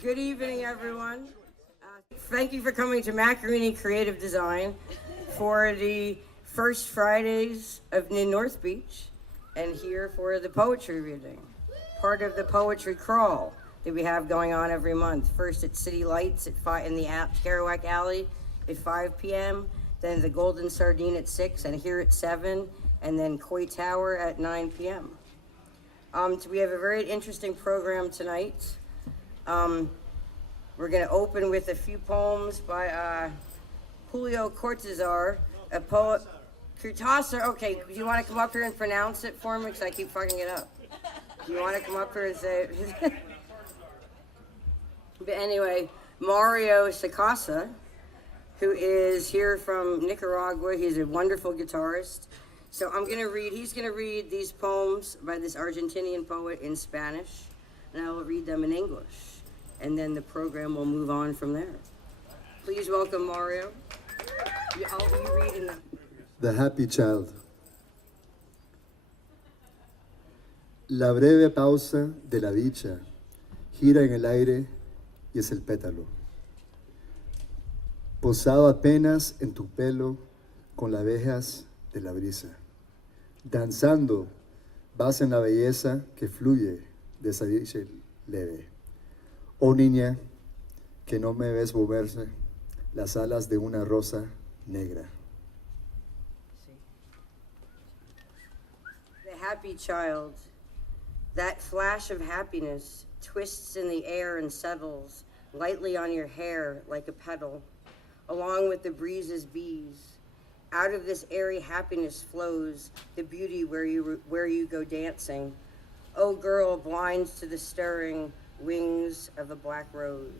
Good evening, everyone. Thank you for coming to Macchiarini Creative Design for the first Fridays in North Beach, and here for the poetry reading, part of the poetry crawl that we have going on every month. First at City Lights at 5 in the Kerouac Alley at 5 p.m., then the Golden Sardine at 6, and here at 7, and then Coy Tower at 9 p.m. So we have a very interesting program tonight. We're going to open with a few poems by Julio Cortázar, a poet. Cortázar, okay, do you want to come up here and pronounce it for me? Because I keep fucking it up. Do you want to come up here and say it? But anyway, Mario Sacasa, who is here from Nicaragua. He's a wonderful guitarist. So he's going to read these poems by this Argentinian poet in Spanish, and I will read them in English. And then the program will move on from there. Please welcome Mario. I'll be reading them. The Happy Child. La breve pausa de la dicha gira en el aire y es el pétalo. Posado apenas en tu pelo con las abejas de la brisa. Danzando vas en la belleza que fluye de esa dicha leve. Oh niña, que no me ves moverse las alas de una rosa negra. The happy child. That flash of happiness twists in the air and settles lightly on your hair like a petal, along with the breeze's bees. Out of this airy happiness flows the beauty where you go dancing. Oh girl, blind to the stirring wings of a black rose.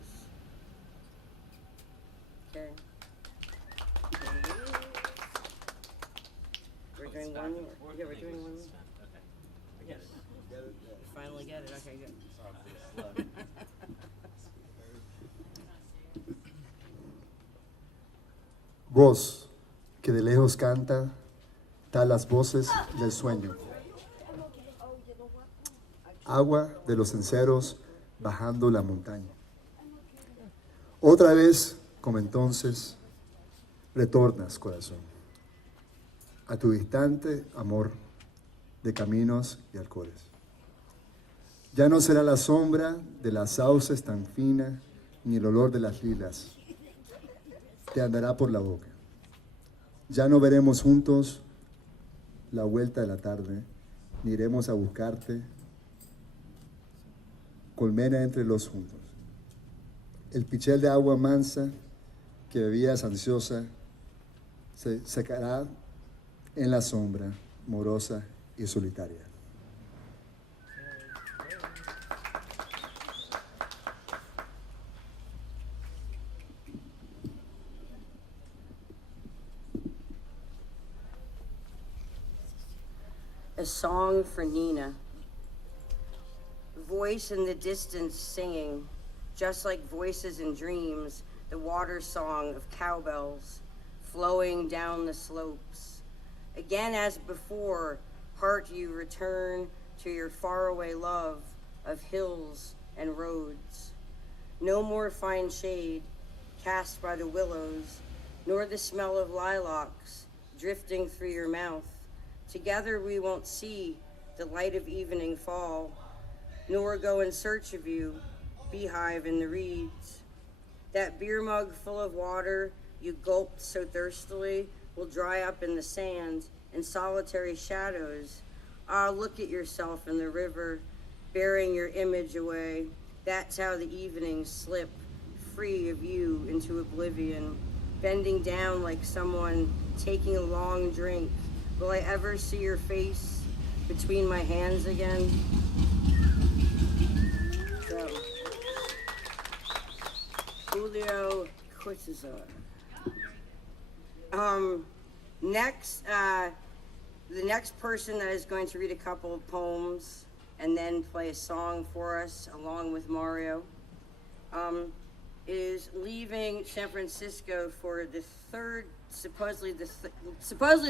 Okay. We're doing one more. Yeah, we're doing one more. Yes. Finally get it. Okay, good. Voz que de lejos canta, tal las voces del sueño. Agua de los enceros bajando la montaña. Otra vez, como entonces, retornas, corazón, a tu distante amor de caminos y alcoholes. Ya no será la sombra de las sauces tan fina, ni el olor de las lilas. Te andará por la boca. Ya no veremos juntos la vuelta de la tarde, ni iremos a buscarte, colmena entre los juntos. El pichel de agua mansa que bebías ansiosa se secará en la sombra, morosa y solitaria. A song for Nina. Voice in the distance singing, just like voices in dreams, the water song of cowbells flowing down the slopes. Again as before, heart, you return to your faraway love of hills and roads. No more fine shade cast by the willows, nor the smell of lilacs drifting through your mouth. Together we won't see the light of evening fall, nor go in search of you, beehive in the reeds. That beer mug full of water you gulped so thirstily will dry up in the sand in solitary shadows. Ah, look at yourself in the river, bearing your image away. That's how the evenings slip, free of you into oblivion, bending down like someone taking a long drink. Will I ever see your face between my hands again? So, Julio Cortázar. Next, the next person that is going to read a couple of poems and then play a song for us along with Mario is leaving San Francisco for the third, supposedly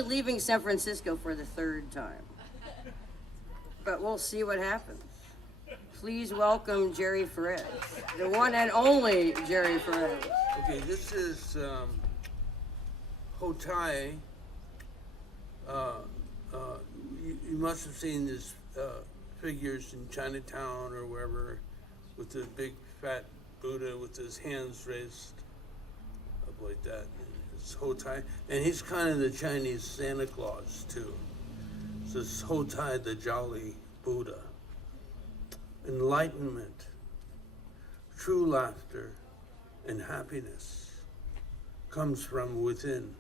leaving San Francisco for the third time. But we'll see what happens. please welcome Jerry Ferez, the one and only Jerry Ferez. Okay, this is Hotai. You must have seen his figures in Chinatown or wherever with the big fat Buddha with his hands raised up like that. It's Hotai. And he's kind of the Chinese Santa Claus, too. So it's Hotai, the jolly Buddha. Enlightenment, true laughter, and happiness comes from within,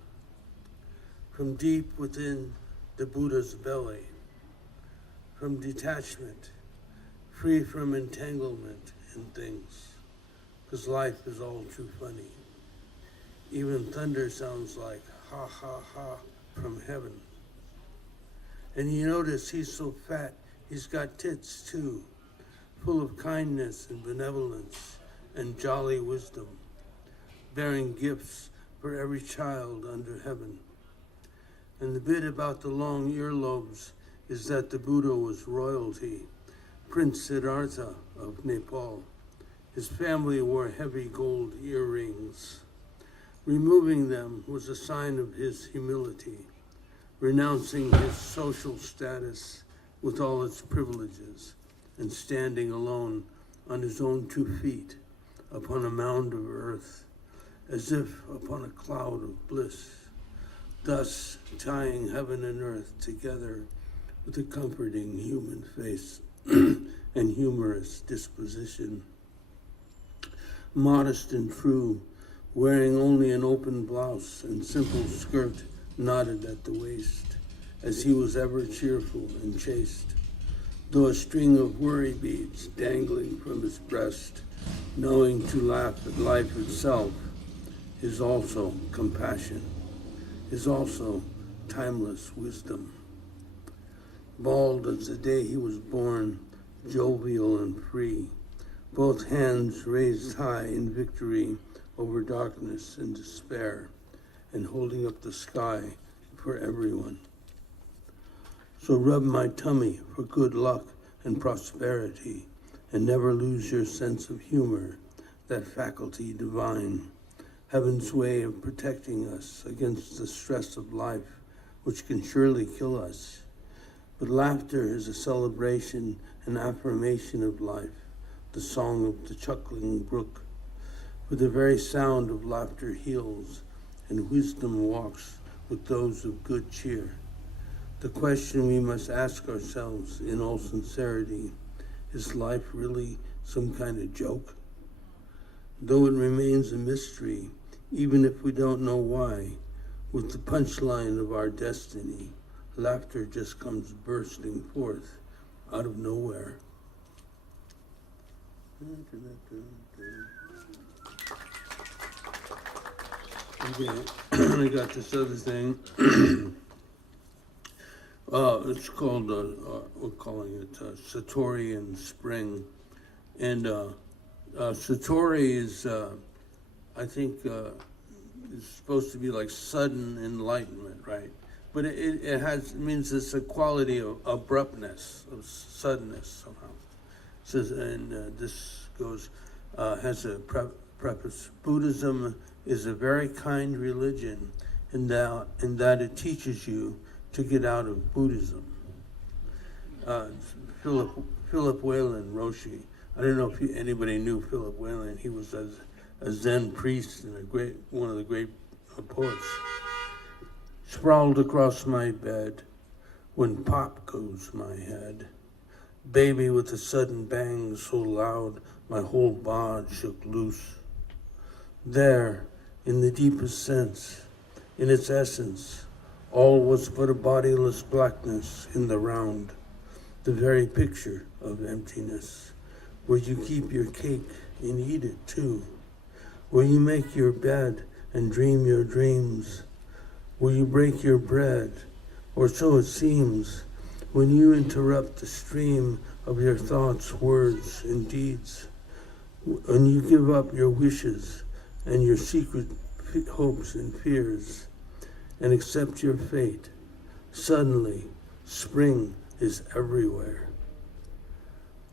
from deep within the Buddha's belly, from detachment, free from entanglement in things, because life is all too funny. Even thunder sounds like ha ha ha from heaven. And you notice he's so fat, he's got tits too, full of kindness and benevolence and jolly wisdom, bearing gifts for every child under heaven. And the bit about the long earlobes is that the Buddha was royalty, Prince Siddhartha of Nepal. His family wore heavy gold earrings. Removing them was a sign of his humility, renouncing his social status with all its privileges, and standing alone on his own 2 feet upon a mound of earth, as if upon a cloud of bliss, thus tying heaven and earth together with a comforting human face and humorous disposition. Modest and true, wearing only an open blouse and simple skirt knotted at the waist, as he was ever cheerful and chaste, though a string of worry beads dangling from his breast, knowing to laugh at life itself is also compassion, is also timeless wisdom. Bald as the day he was born, jovial and free, both hands raised high in victory over darkness and despair, and holding up the sky for everyone. So rub my tummy for good luck and prosperity, and never lose your sense of humor, that faculty divine, heaven's way of protecting us against the stress of life, which can surely kill us. But laughter is a celebration and affirmation of life, the song of the chuckling brook. For the very sound of laughter heals, and wisdom walks with those of good cheer. The question we must ask ourselves in all sincerity, is life really some kind of joke? Though it remains a mystery, even if we don't know why, with the punchline of our destiny, laughter just comes bursting forth out of nowhere. Okay, I got this other thing. It's called, we're calling it Satori in Spring. And Satori is, I think, is supposed to be like sudden enlightenment, right? But it means it's a quality of abruptness, of suddenness somehow. It says, and this goes, has a preface. Buddhism is a very kind religion in that it teaches you to get out of Buddhism. Philip Whalen, Roshi. I don't know if anybody knew Philip Whalen. He was a Zen priest and one of the great poets. Sprawled across my bed, when pop goes my head. Baby with a sudden bang so loud, my whole bod shook loose. There, in the deepest sense, in its essence, all was but a bodiless blackness in the round, the very picture of emptiness, where you keep your cake and eat it too, where you make your bed and dream your dreams, where you break your bread, or so it seems, when you interrupt the stream of your thoughts, words, and deeds, when you give up your wishes and your secret hopes and fears, and accept your fate. Suddenly, spring is everywhere.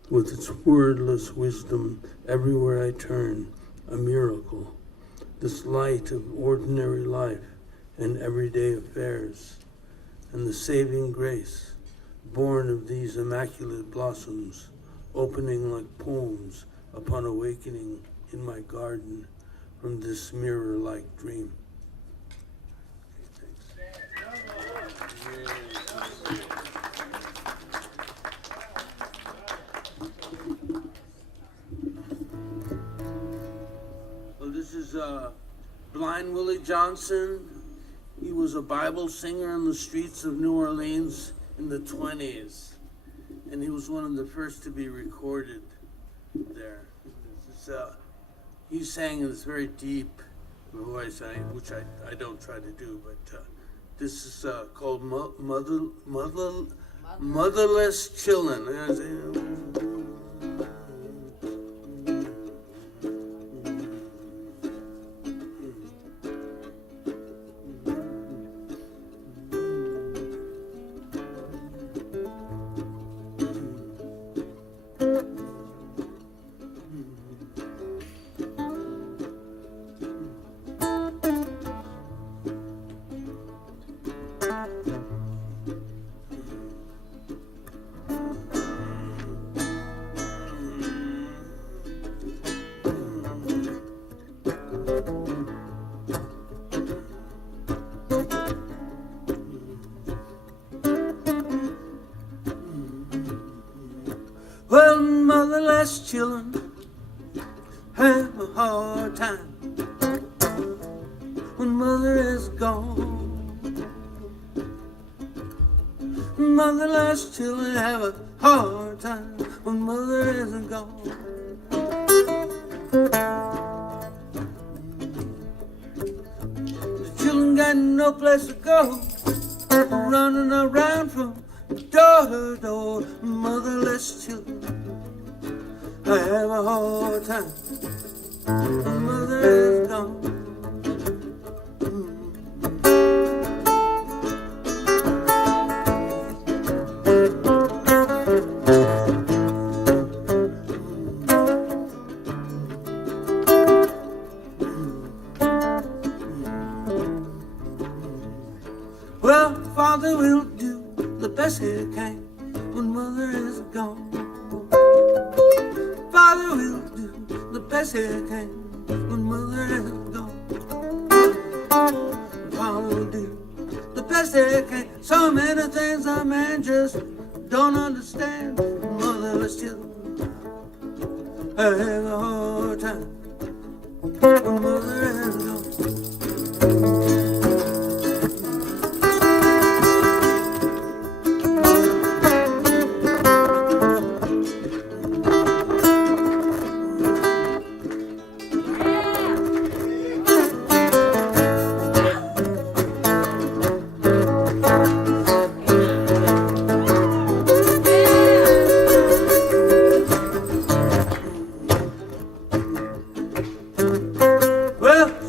with its wordless wisdom everywhere I turn, a miracle, this light of ordinary life and everyday affairs, and the saving grace born of these immaculate blossoms, opening like poems upon awakening in my garden from this mirror-like dream. Well, this is Blind Willie Johnson. He was a Bible singer on the streets of New Orleans in the 20s, and he was one of the first to be recorded there. He sang in this very deep voice, which I don't try to do, but this is called Motherless Chillin'. Well, motherless children have a hard time when mother is gone. Motherless children have a hard time when mother isn't gone. The children got no place to go, running around from door to door. Motherless children, I have a hard time when mother is gone. Well, father will do the best he can when mother is gone. Father will do the best he can when mother is gone. Father will do the best he can. So many things a man just don't understand. Motherless children, I have a hard time when mother is gone.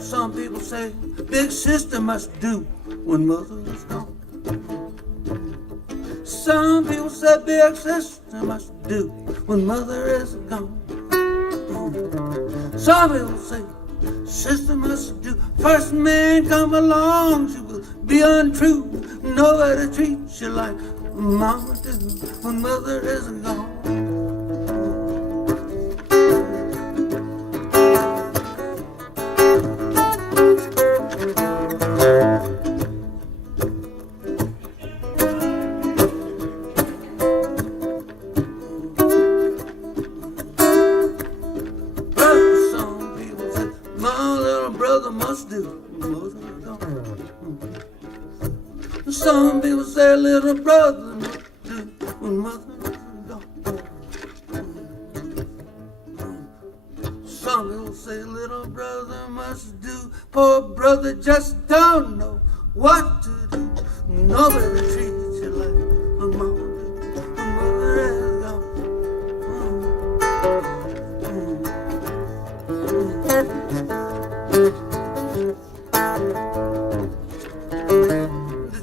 Some people say big sister must do when mother is gone. Some people say big sister must do when mother is gone. Some people say sister must do. First man come along, she will be untrue. Nobody treats you like mama do when mother is gone. Some people say little brother must do when mother is gone. Some people say little brother must do. Poor brother just don't know what to do. Nobody treats you like a mama do when mother is gone.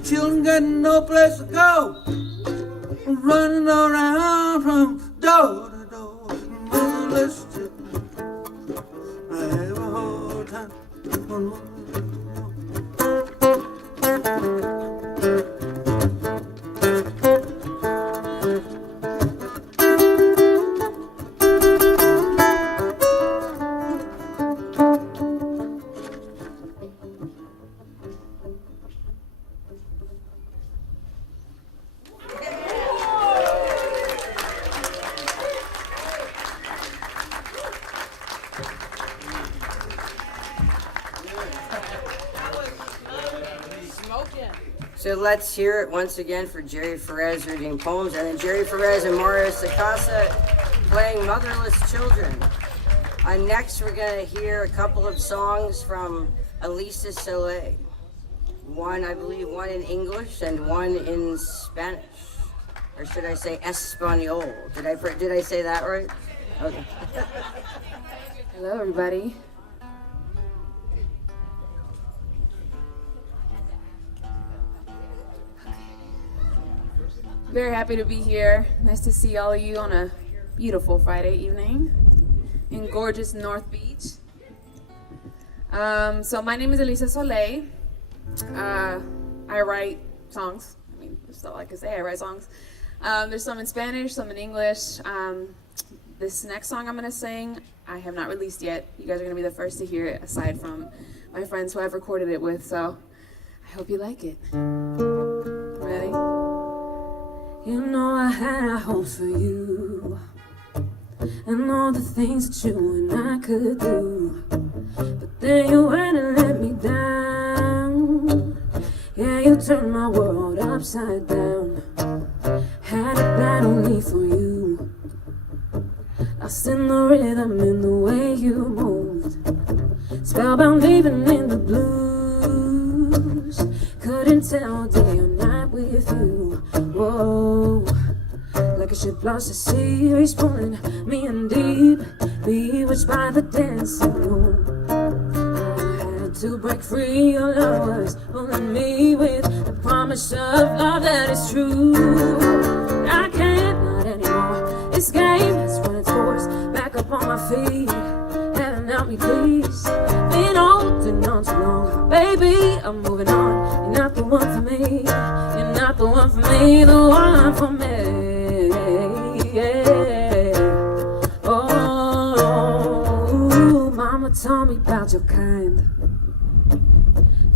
Children got no place to go, running around from door to So let's hear it once again for Jerry Ferez reading poems, and then Jerry Ferez and Mario Sacasa playing Motherless Children. Next, we're going to hear a couple of songs from Elisa Soleil. One, I believe, one in English and one in Spanish. Or should I say Espanol? Did I say that right? Okay. Hello, everybody. Very happy to be here. Nice to see all of you on a beautiful Friday evening in gorgeous North Beach. So my name is Elisa Soleil. I write songs. I mean, that's all I can say. I write songs. There's some in Spanish, some in English. This next song I'm gonna sing, I have not released yet. You guys are gonna be the first to hear it, aside from my friends who I've recorded it with. So I hope you like it. Ready? You know I had hopes for you, and all the things that you and I could do, but then you went and let me down. Yeah, you turned my world upside down. Had it bad only for you, lost in the rhythm, in the way you moved, spellbound even in the blues. Couldn't tell day or night with you. Whoa, like a ship lost at sea, reach pulling me in deep, bewitched by the dancing moon. I had to break free, your love was pulling me with the promise of love that is true. I can't, not anymore. This game has run its course, back up on my feet. Heaven help me, please. Been holding on too long, baby. I'm moving on. You're not the one for me. You're not the one for me. The one for me. Yeah. Oh, mama told me about your kind.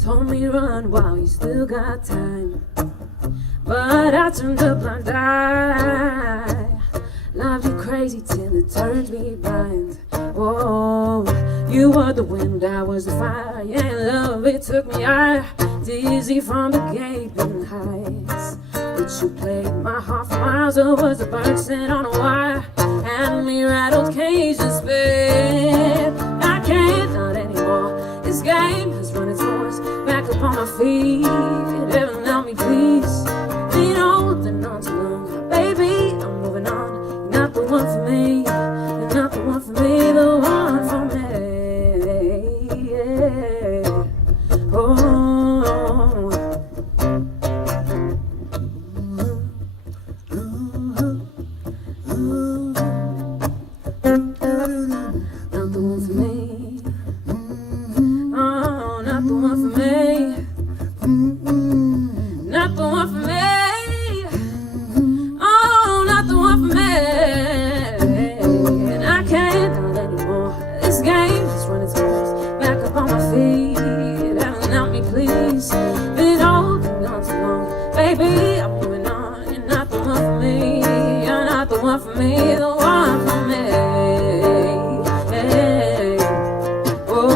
Told me run while you still got time. But I turned a blind eye. Loved you crazy till it turned me blind. Whoa, you were the wind, I was the fire. Yeah, love, it took me high, dizzy from the gaping heights. But you played my heart for miles. It was a bird sent on a wire, and me rattled cage and spit. I can't, not anymore. This game has run its course, back up on my feet. Heaven help me, please. Been holding on too long, baby. I'm moving on. You're not the one for me. You're not the one for me. The one for me. Yeah. Oh. Not the one for me. Oh, not the one for me. Not the one for me. Oh, not the one for me. And I can't do it anymore. This game just run its course, back up on my feet. Heaven help me, please. Been holding on too long, baby. I'm moving on. You're not the one for me. You're not the one for me. The one for me. Hey. Oh.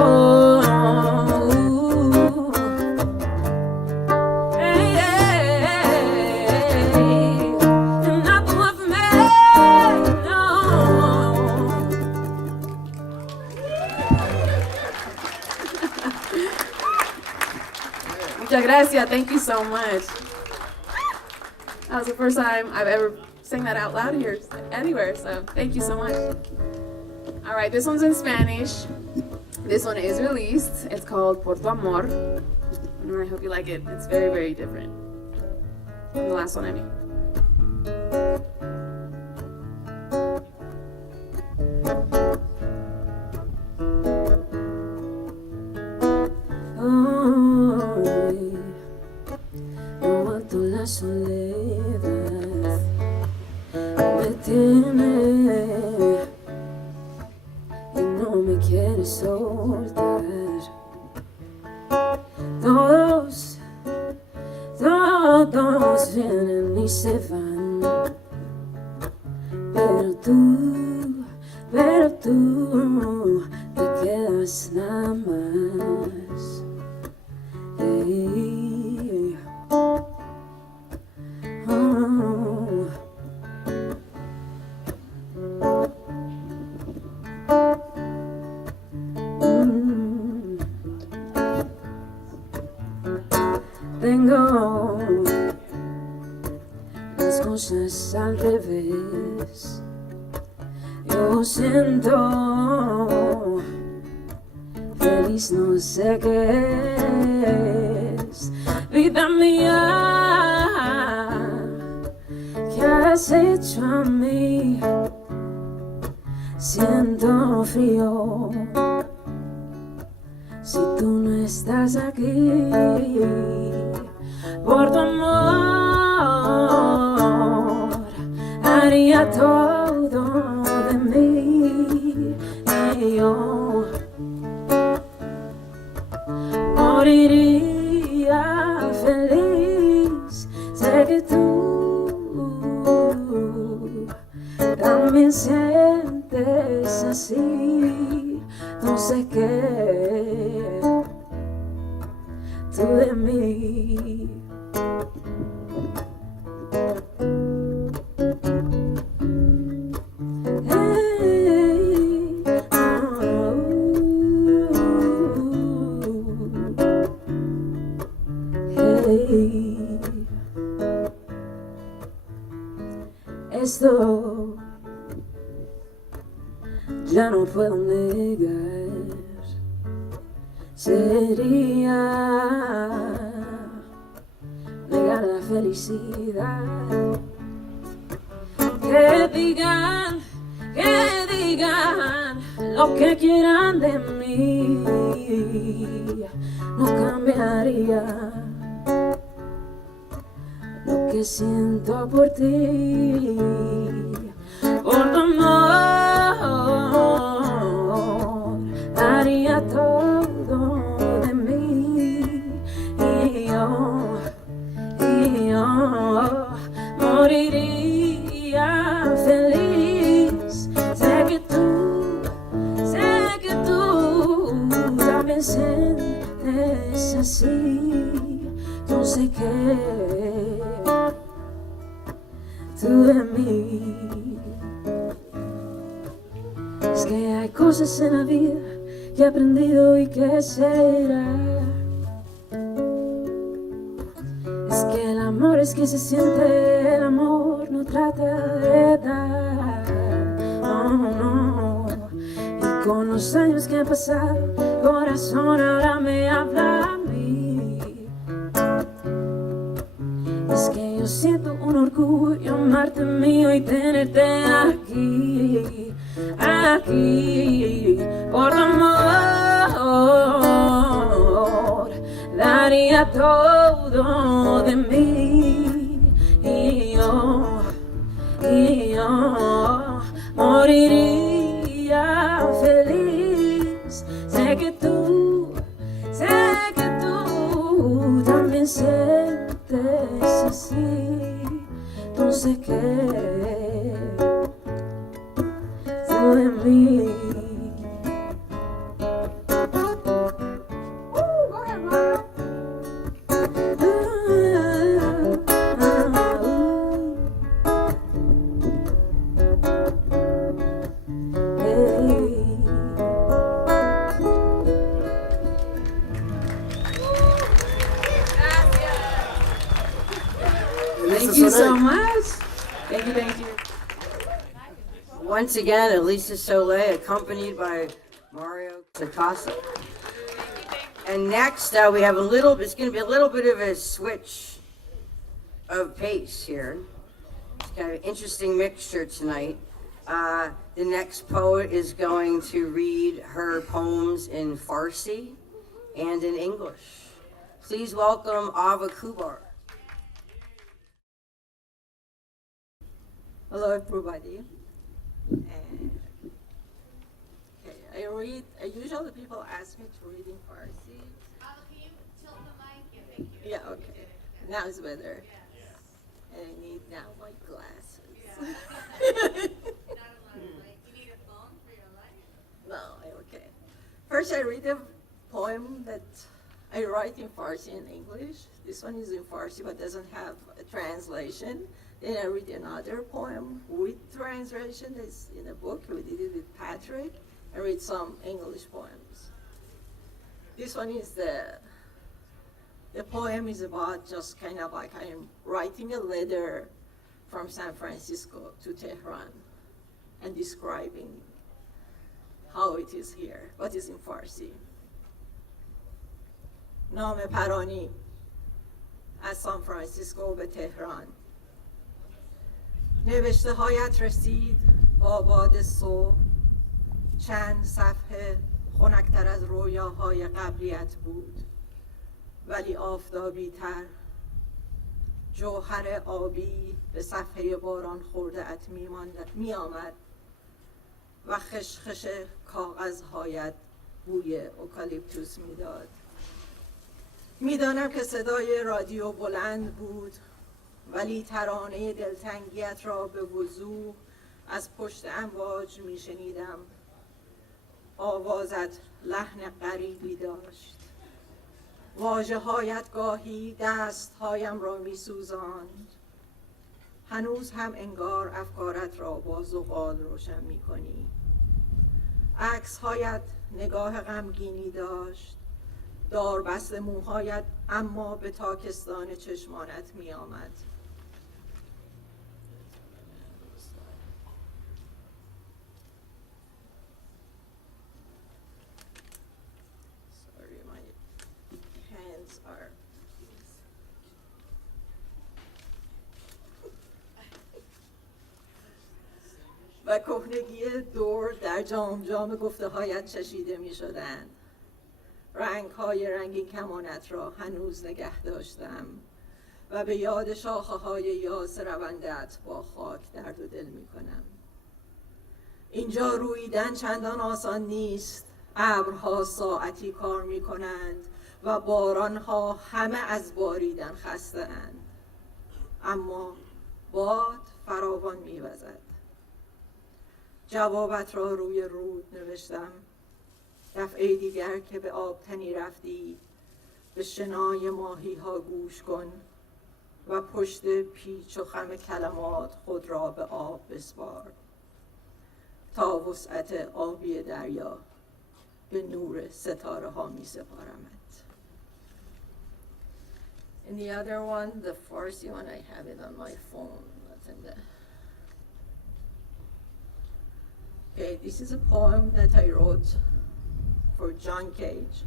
Muchas gracias. Thank you so much. That was the first time I've ever sang that out loud here anywhere, so thank you so much. All right, this one's in Spanish. This one is released. It's called Por Tu Amor. And I hope you like it. It's very, very different from the last one, I mean. tú te quedas nada más. Hey. Oh. Tengo las cosas al revés. Yo siento feliz, no sé qué es. Vida mía, ¿qué has hecho a mí? Siento frío si tú no estás aquí. Por tu amor haría todo de mí, y yo moriría feliz. Sé que tú también sientes así. No sé qué tú de mí. Hey, hey. Esto ya no puedo negar. Sería negar la felicidad. Que digan lo que quieran de mí, no cambiaría lo que siento por ti. Por tu amor haría todo de mí, y yo moriría feliz. Sé que tú también sientes así. No sé qué tú de mí. Es que hay cosas en la vida que he aprendido y que será. Es que el amor es que se siente, el amor no trata de dar. Oh, no. Y con los años que han pasado, el corazón ahora me habla a mí. Es que yo siento un orgullo amarte mío y tenerte aquí, aquí. Por tu amor daría todo de mí, y yo moriría feliz. Sé que tú también sientes así. No sé qué tú de mí. Thank you so much. Thank you. Once again, Elisa Soleil, accompanied by Mario Sakasa. And next, we have it's going to be a little bit of a switch of pace here. It's kind of an interesting mixture tonight. The next poet is going to read her poems in Farsi and in English. Please welcome Ava Kubar. Hello, everybody. Usually people ask me to read in Farsi. Can you tilt the mic? Yeah, thank you. Yeah, okay. Now it's better. And I need now my glasses. Not a First, I read a poem that I write in Farsi and English. This one is in Farsi but doesn't have a translation. Then I read another poem with translation that's in a book. We did it with Patrick. I read some English poems. This one is the poem is about just kind of like I'm writing a letter from San Francisco to Tehran and describing how it is here, but it's in Farsi. نام پرانی از سان فرانسیسکو به تهران. نوشته هایت رسید با باد صبح، چند صفحه خنک‌تر از رویاهای قبلیت بود، ولی آفتابی تر. جوهر آبی به صفحه باران خورده ات می آمد و خشخش کاغذهایت بوی اوکالیپتوس میداد. میدانم که صدای رادیو بلند بود، ولی ترانه دلتنگیت را به وضوح از پشت امواج میشنیدم. آوازت لحن غریبی داشت. واژه‌هایت گاهی دستهایم را می‌سوزاند. هنوز هم انگار افکارت را با زغال روشن می‌کنی. عکس‌هایت نگاه غمگینی داشت. داربست موهایت اما به تاکستان چشمانت می‌آمد. Sorry, my hands are. و کهنگی دور در جام جام گفته هایت چشیده می شدند. رنگ های رنگین کمانت را هنوز نگه داشتم و به یاد شاخه های یاس روندت با خاک درد و دل می کنم. اینجا رویدن چندان آسان نیست. ابرها ساعتی کار می کنند و بارانها همه از باریدن خسته اند. اما باد فراوان می وزد. جوابت را روی رود نوشتم. دفعه دیگر که به آبتنی رفتی، به شنای ماهی ها گوش کن و پشت پیچ و خم کلمات خود را به آب بسپار تا وسعت آبی دریا به نور ستاره ها می سپارمت. And the other one, the Farsi one, I have it on my phone. That's in the... Okay, this is a poem that I wrote for John Cage.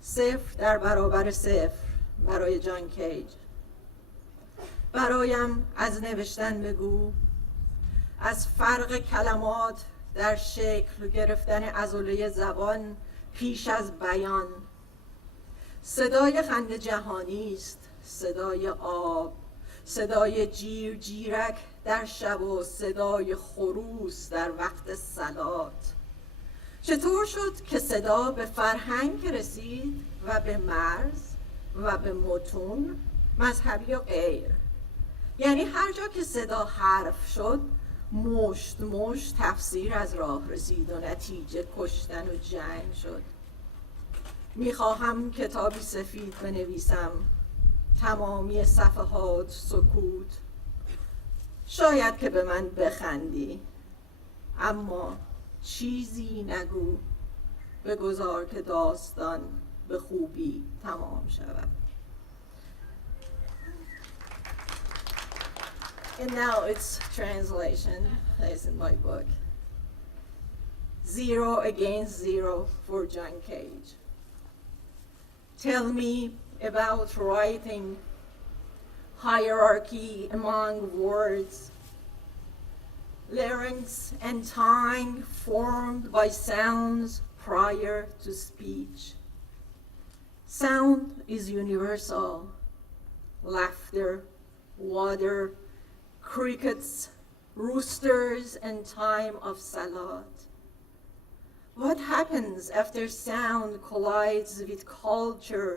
صفر در برابر صفر برای جان کیج. برایم از نوشتن بگو، از فرق کلمات در شکل گرفتن عضله زبان پیش از بیان. صدای خنده جهانی است، صدای آب، صدای جیر جیرک در شب و صدای خروس در وقت صلات. چطور شد که صدا به فرهنگ رسید و به مرز و به متون مذهبی و غیر؟ یعنی هر جا که صدا حرف شد مشت مشت تفسیر از راه رسید و نتیجه کشتن و جنگ شد. میخواهم کتابی سفید بنویسم، تمامی صفحات سکوت. شاید که به من بخندی، اما چیزی نگو. بگذار که داستان به خوبی تمام شود. And now it's translation, as in my book. 0 against 0 for John Cage. Tell me about writing, hierarchy among words, larynx and tongue formed by sounds prior to speech. Sound is universal. Laughter, water, crickets, roosters, and time of salat. What happens after sound collides with culture,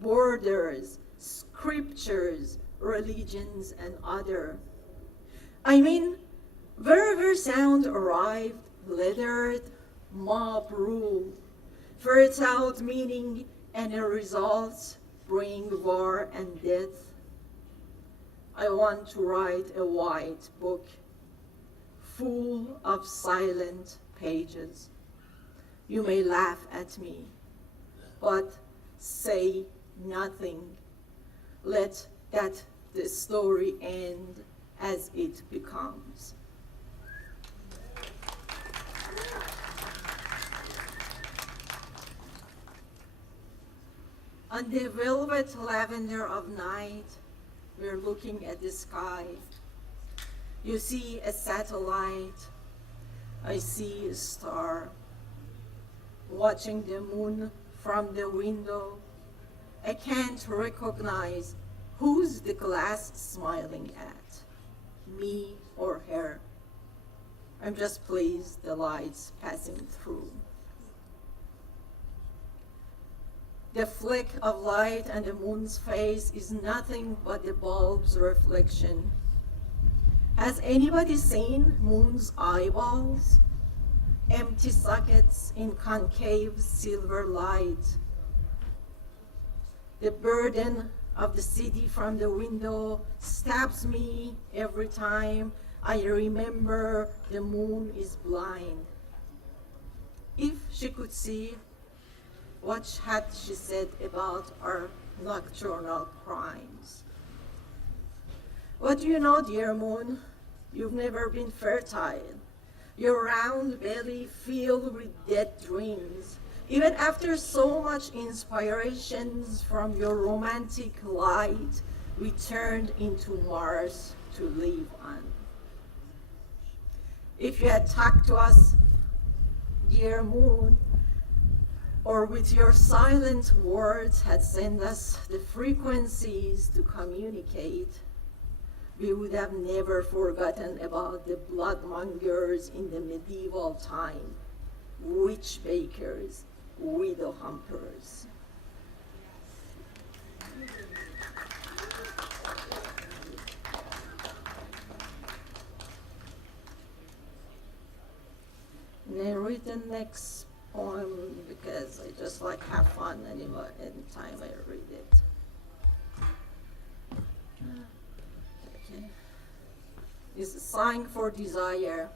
borders, scriptures, religions, and other? I mean, wherever sound arrived, leathered, mob rule, without meaning and results bring war and death. I want to write a white book full of silent pages. You may laugh at me, but say nothing. Let the story end as it becomes. On the velvet lavender of night, we're looking at the sky. You see a satellite, I see a star. Watching the moon from the window, I can't recognize who's the glass smiling at, me or her. I'm just pleased the light's passing through. The flick of light on the moon's face is nothing but the bulb's reflection. Has anybody seen moon's eyeballs? Empty sockets in concave silver light. The burden of the city from the window stabs me every time I remember the moon is blind. If she could see, what had she said about our nocturnal crimes? What do you know, dear moon? You've never been fertile. Your round belly filled with dead dreams. Even after so much inspirations from your romantic light, we turned into Mars to live on. If you had talked to us, dear moon, or with your silent words had sent us the frequencies to communicate, we would have never forgotten about the bloodmongers in the medieval time, witch bakers, widow humpers. And I read the next poem because I just like have fun anymore anytime I read it. Okay. It's a sign for desire.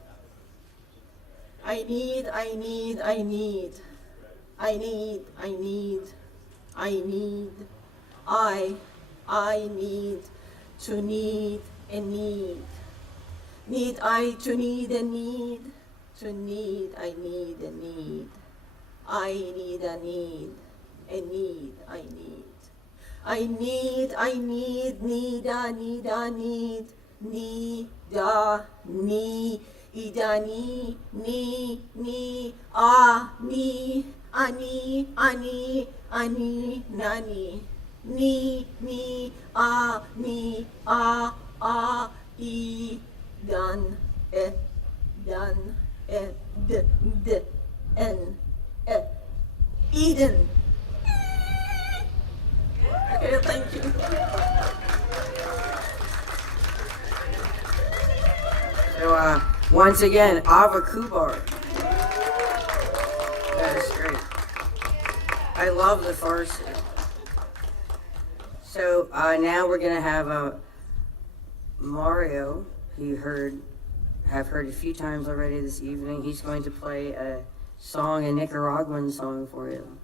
I need to need a need. Need I to need a need. To need, I need a need. I need a need. A need, I need. I need a need. Need a need. Need a need. Ida ni a ni ani nani ni a I dan d n Eden. Okay, thank you. So, once again, Ava Kubar. That is great. I love the Farsi. So, now we're going to have Mario, who have heard a few times already this evening. He's going to play a Nicaraguan song for you.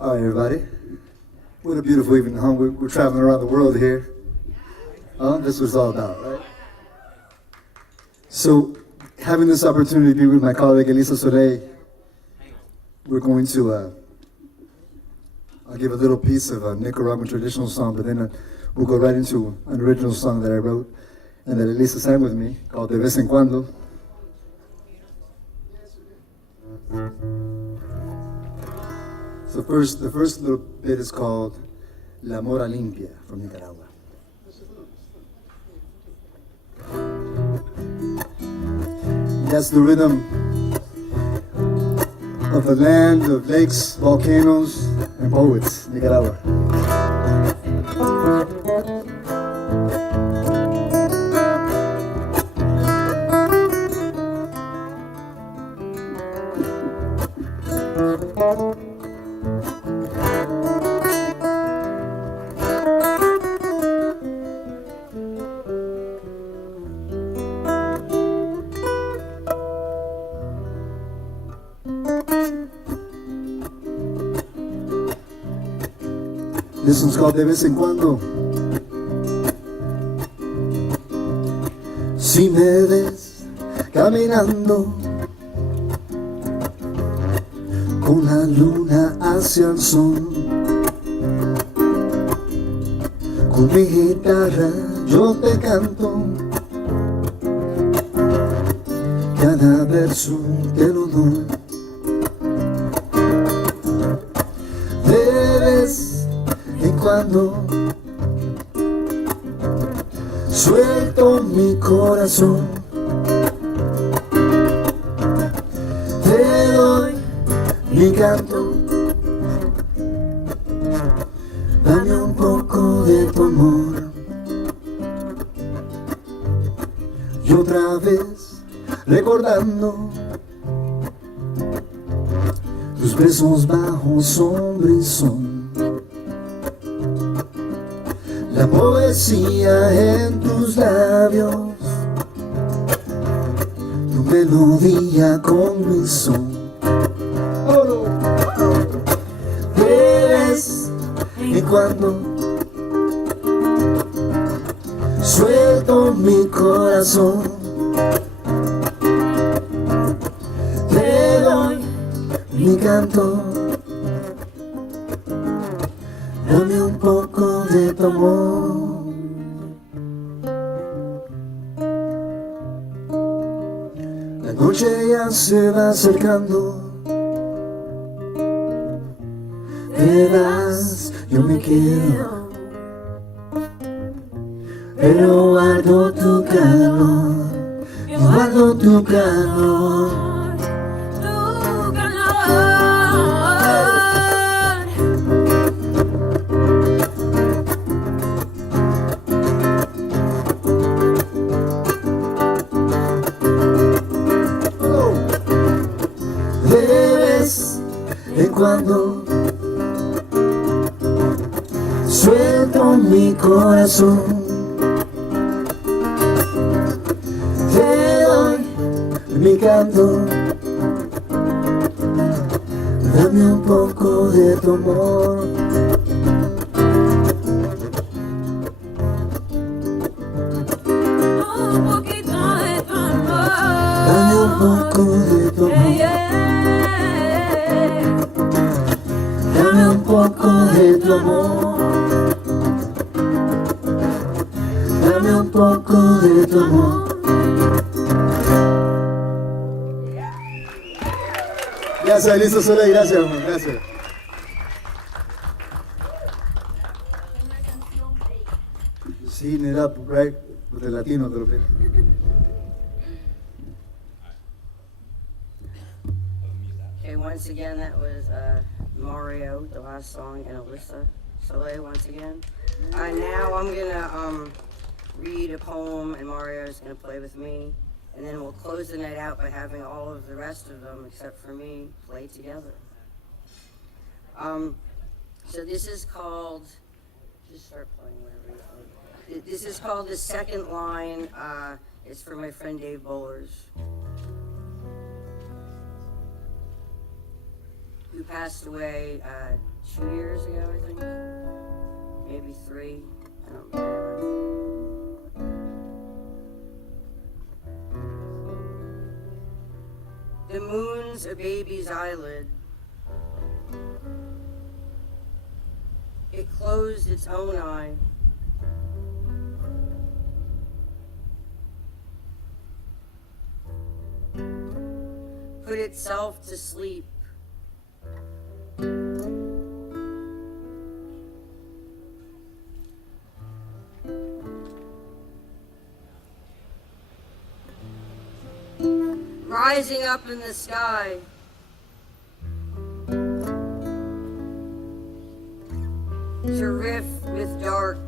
All right, everybody. What a beautiful evening, huh? We're traveling around the world here. That's what it's all about, right? So, having this opportunity to be with my colleague Elisa Soleil, we're going to, I'll give a little piece of a Nicaraguan traditional song, but then we'll go right into an original song that I wrote and that Elisa sang with me, called De Vez en Cuando. So the first little bit is called La Mora Limpia from Nicaragua. That's the rhythm of the land of lakes, volcanoes, and poets, Nicaragua. This one's called De vez en cuando. Si me ves caminando con la luna hacia el sol, con mi guitarra yo te canto, cada verso te lo doy. De vez en cuando suelto mi corazón, te doy mi canto, dame un poco de tu amor. Y otra vez recordando tus besos bajo sombrizón, la poesía en tus labios, tu melodía con mi son. De vez en cuando suelto mi corazón, te doy mi canto, dame un poco de tu amor. La noche ya se va acercando, te vas, yo me quedo, pero guardo tu calor, guardo tu calor. Cuando suelto mi corazón, te doy mi canto, dame un poco de tu amor. Un poquito de tu amor, dame un poco de tu amor. Dame un poco de tu amor, dame un poco de tu amor. Gracias, listo, Soleil, gracias, amor, gracias. Sí, nera, right, de latino, te lo pido. Okay, once again, that was Mario, the last song, and Alyssa Soleil once again. Now I'm gonna read a poem, and Mario's gonna play with me, and then we'll close the night out by having all of the rest of them, except for me, play together. So this is called, just start playing whenever you want. This is called The Second Line. It's for my friend Dave Bowlers, who passed away 2 years ago, I think, maybe 3, I don't remember. The moon's a baby's eyelid. It closed its own eye. Put itself to sleep. Rising up in the sky, to riff with dark.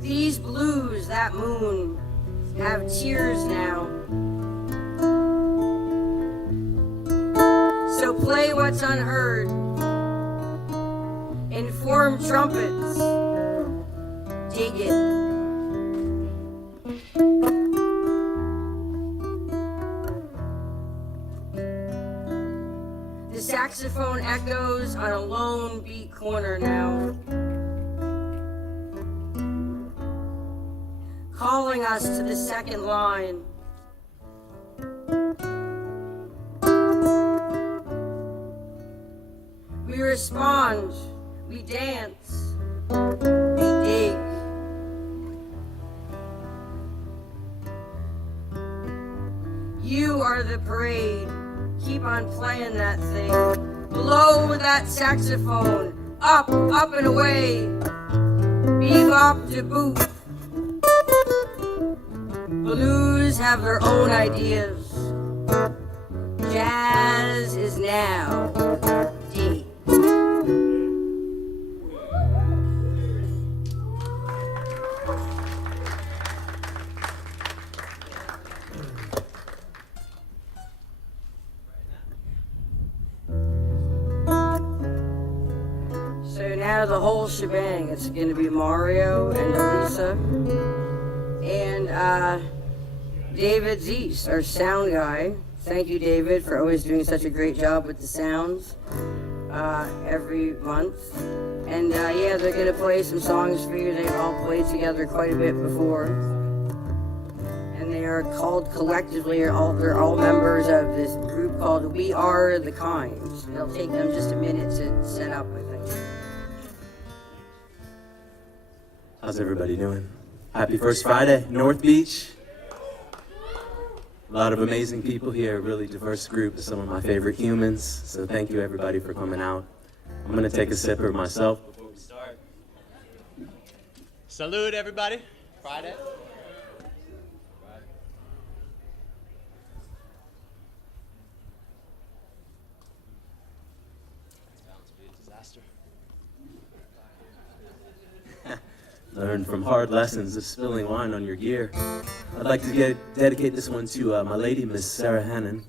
These blue blues, that moon, have tears now. So play what's unheard. Inform trumpets. Dig it. The saxophone echoes on a lone beat corner now, calling us to the second line. We respond, we dance, we dig. You are the parade. Keep on playing that thing. Blow that saxophone. Up, up and away. Bebop to boot. Blues have their own ideas. Jazz is now deep. So now the whole shebang, it's gonna be Mario and Elisa and David Zeese, our sound guy. Thank you, David, for always doing such a great job with the sounds every month. And yeah, they're gonna play some songs for you. They've all played together quite a bit before. And they are called collectively, they're all members of this group called We Are the Kind. It'll take them just a minute to set up, I think. How's everybody doing? Happy First Friday, North Beach. A lot of amazing people here, a really diverse group of some of my favorite humans. So thank you everybody for coming out. I'm gonna take a sipper myself before we start. Salute everybody, Friday. It's bound to be a disaster. Learn from hard lessons of spilling wine on your gear. I'd like to dedicate this one to my lady, Miss Sarah Hannon.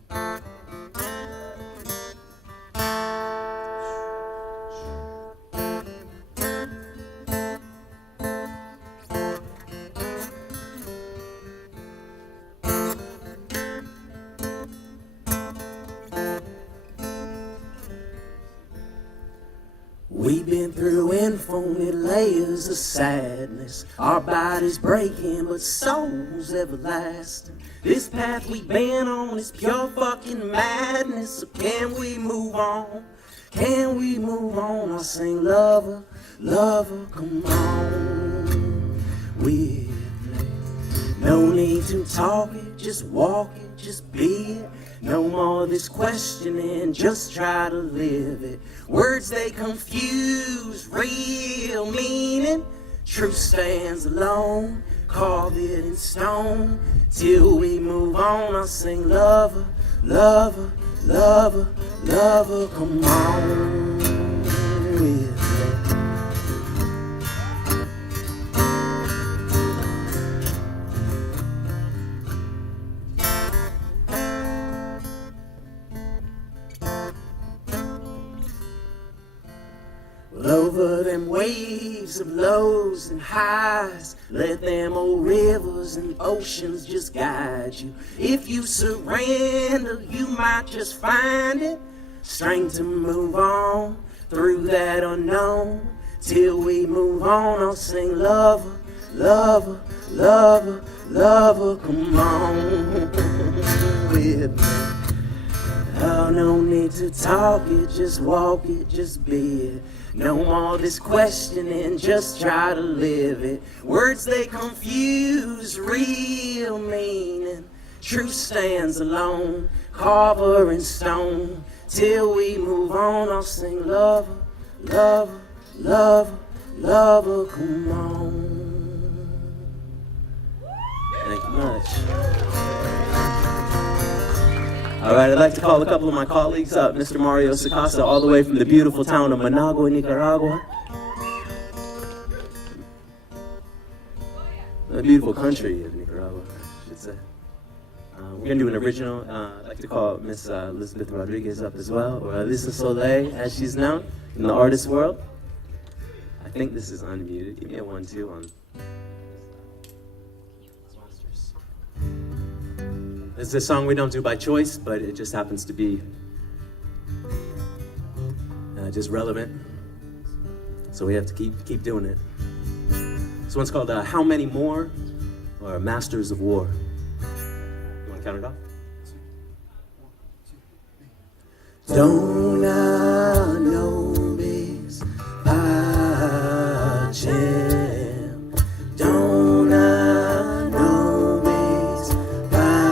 We've been through infinite layers of sadness. Our bodies breaking, but souls everlasting. This path we've been on is pure fucking madness. So can we move on? Can we move on? I sing lover, lover, come on with me. No need to talk it, just walk it, just be it. No more this questioning, just try to live it. Words they confuse, real meaning. Truth stands alone, carve it in stone. Till we move on, I'll sing lover, lover, lover, lover, come on with me. Over them waves of lows and highs, let them old rivers and oceans just guide you. If you surrender, you might just find it, strength to move on through that unknown. Till we move on, I'll sing lover, lover, lover, lover, come on with me. Oh, no need to talk it, just walk it, just be it. No more this questioning, just try to live it. Words they confuse, real meaning. Truth stands alone, carve her in stone. Till we move on, I'll sing lover, lover, lover, lover, come on. Thank you much. All right, I'd like to call a couple of my colleagues up. Mr. Mario Sacasa, all the way from the beautiful town of Managua, Nicaragua. the beautiful country of Nicaragua, I should say. We're gonna do an original. I'd like to call Miss Elizabeth Rodriguez up as well, or Elisa Soleil, as she's known in the artist world. I think this is unmuted. Give me a 1-2 on monsters. This is a song we don't do by choice, but it just happens to be just relevant. So we have to keep doing it. This one's called How Many More, or Masters of War. You want to count it off? Don't I know Miss Pachem? Don't I know Miss Pachem?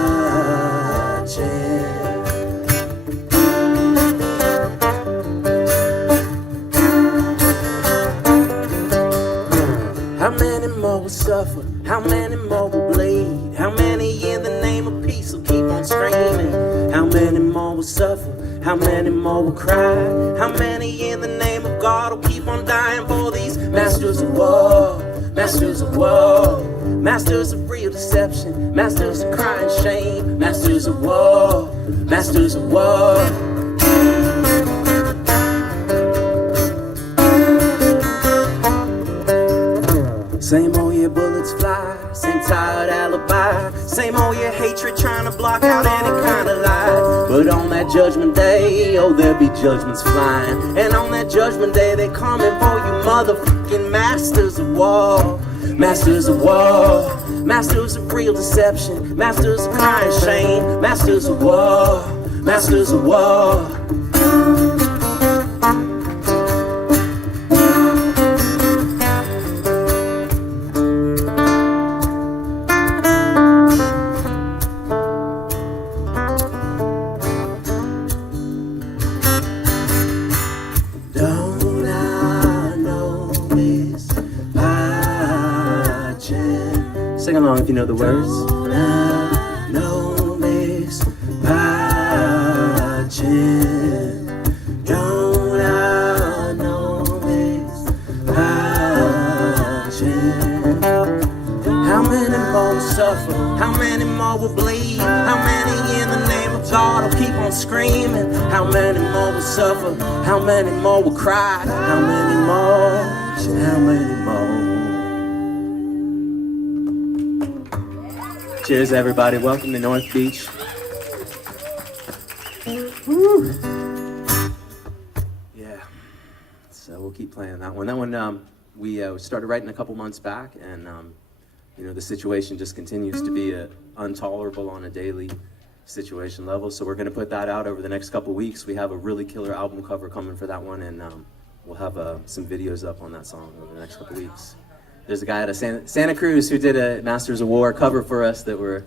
How many more will suffer? How many more will bleed? How many in the name of peace will keep on screaming? How many more will suffer? How many more will cry? How many in the name of God will keep on dying for these masters of war? Masters of war, masters of real deception, masters of crying shame, masters of war, masters of war. Same old year bullets fly, same tired alibi, same old year hatred trying to block out any kind of lie. But on that judgment day, oh, there'll be judgments flying. And on that judgment day, they coming for you motherfucking masters of war. Masters of war, masters of real deception, masters of crying shame, masters of war, masters of war. Sing along if you know the words. Don't I know Miss Pachem? Don't I know Miss Pachem? How many more will suffer? How many more will bleed? How many in the name of God will keep on screaming? How many more will suffer? How many more will cry? How many more? How many more? Cheers, everybody. Welcome to North Beach. Woo. Yeah. So we'll keep playing that one. That one we started writing a couple months back, and you know, the situation just continues to be intolerable on a daily situation level. So we're going to put that out over the next couple weeks. We have a really killer album cover coming for that one, and we'll have some videos up on that song over the next couple weeks. There's a guy out of Santa Cruz who did a Masters of War cover for us that we're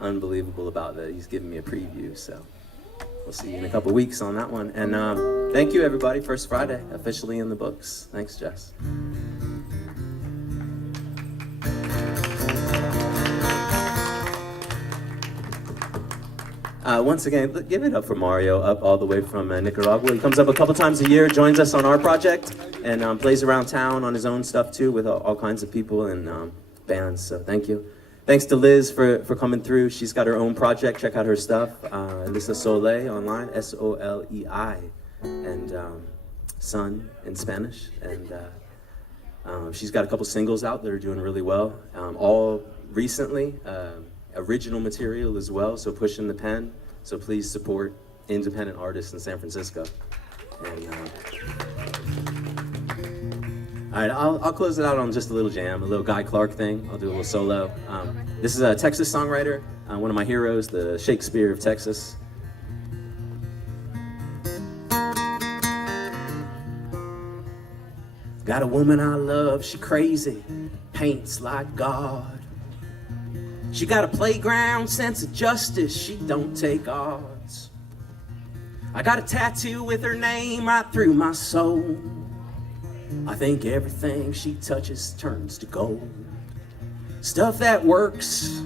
unbelievable about that. He's giving me a preview, so we'll see you in a couple weeks on that one. And thank you, everybody. First Friday, officially in the books. Thanks, Jess. Once again, give it up for Mario, up all the way from Nicaragua. He comes up a couple times a year, joins us on our project, and plays around town on his own stuff too, with all kinds of people and bands. So thank you. Thanks to Liz for coming through. She's got her own project. Check out her stuff. Elisa Soleil online, Solei, and sun in Spanish. And she's got a couple singles out that are doing really well. All recently, original material as well, so pushing the pen. So please support independent artists in San Francisco. And, all right, I'll close it out on just a little jam, a little Guy Clark thing. I'll do a little solo. This is a Texas songwriter, one of my heroes, the Shakespeare of Texas. Got a woman I love, she crazy, paints like God. She got a playground sense of justice, she don't take odds. I got a tattoo with her name right through my soul. I think everything she touches turns to gold. Stuff that works,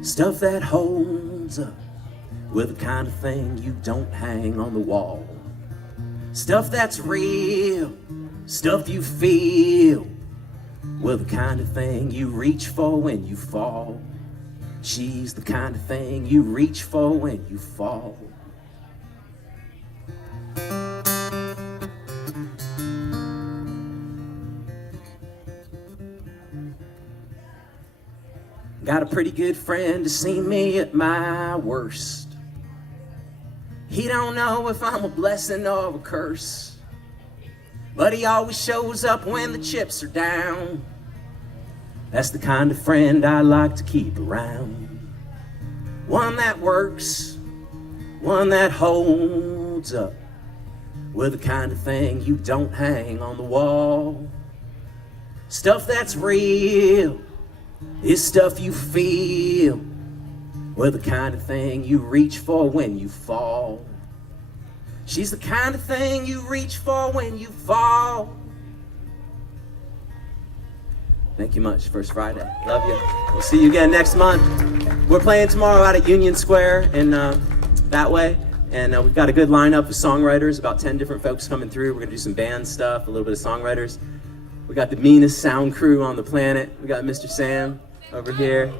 stuff that holds up, with the kind of thing you don't hang on the wall. Stuff that's real, stuff you feel, Well, the kind of thing you reach for when you fall. She's the kind of thing you reach for when you fall. Got a pretty good friend to see me at my worst. He don't know if I'm a blessing or a curse, but he always shows up when the chips are down. That's the kind of friend I like to keep around. One that works, one that holds up. We're the kind of thing you don't hang on the wall. Stuff that's real is stuff you feel. We're the kind of thing you reach for when you fall. She's the kind of thing you reach for when you fall. Thank you much. First Friday. Love you. We'll see you again next month. We're playing tomorrow out at Union Square in that way. And we've got a good lineup of songwriters, about 10 different folks coming through. We're going to do some band stuff, a little bit of songwriters. We got the meanest sound crew on the planet. We got Mr. Sam over here.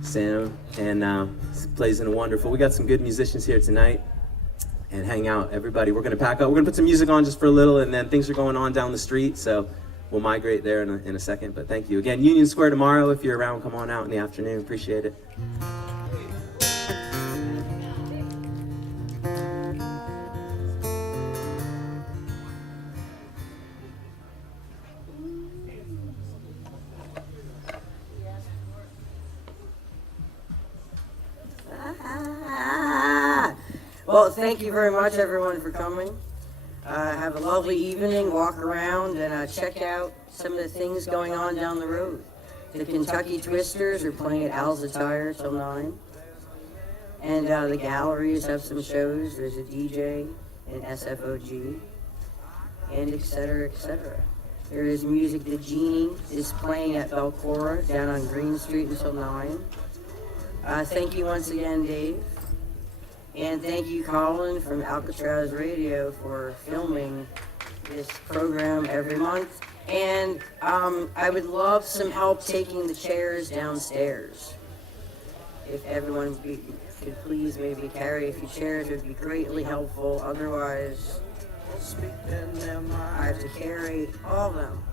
Sam, and plays in a wonderful. We got some good musicians here tonight. And hang out, everybody. We're going to pack up. We're going to put some music on just for a little, and then things are going on down the street, so we'll migrate there in a second. But thank you. Again, Union Square tomorrow. If you're around, come on out in the afternoon. Appreciate it. Well, thank you very much, everyone, for coming. Have a lovely evening. Walk around and check out some of the things going on down the road. The Kentucky Twisters are playing at Al's Attire till 9. And the galleries have some shows. There's a DJ in SFOG, and et cetera, et cetera. There is music. The Genie is playing at Belcora down on Green Street until 9. Thank you once again, Dave. And thank you, Colin, from Alcatraz Radio for filming this program every month. And I would love some help taking the chairs downstairs. If everyone could please maybe carry a few chairs, it would be greatly helpful. Otherwise, I have to carry all of them.